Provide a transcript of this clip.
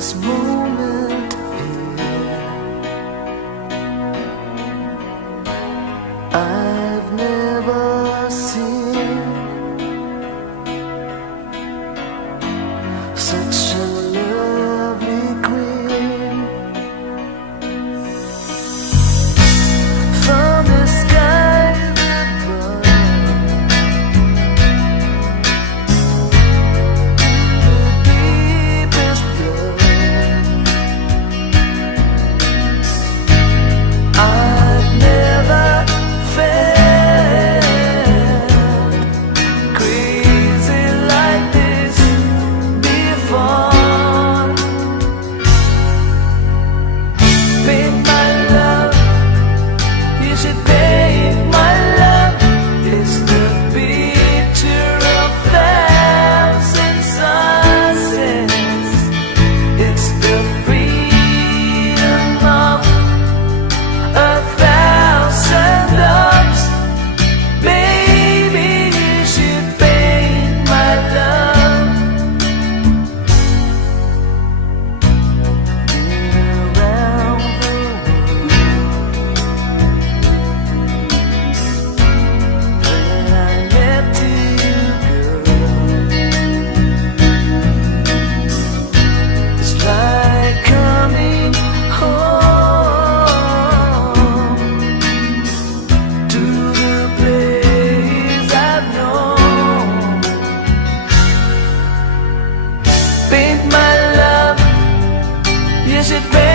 this moment here. I've never seen such a lovely queen. From the skies above to the deepest love, I've never felt crazy like this before. Paint my love, you should paint my love. It's the picture of thousand sunsets. It's the freedom of a thousand loves. Baby, you should paint my love. Been around the world, when I left you, girl, it's like coming home to the place I've known. Paint my love, you should paint